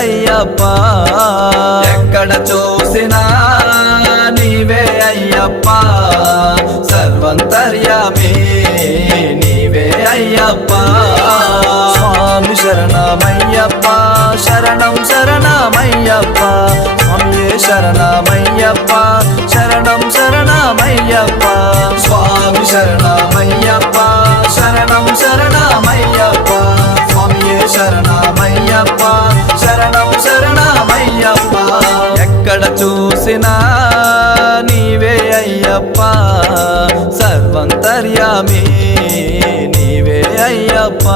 అయ్యప్ప ఎక్కడ చూసినా నీవే అయ్యప్ప సర్వంతర్యామి నీవే అయ్యప్ప స్వామి శరణమయ్యప్ప శరణం శరణమయ్యప్ప స్వామియే శరణమయ్యప్ప శరణం శరణమయ్యప్ప స్వామి శరణమయ్యప్ప శరణం శరణమయ్యప్ప స్వామియే శరణమయ్యప్ప శరణం శరణమయ్యప్ప ఎక్కడ చూసినా నీవే అయ్యప్ప సర్వంతర్యామి నీవే అయ్యప్ప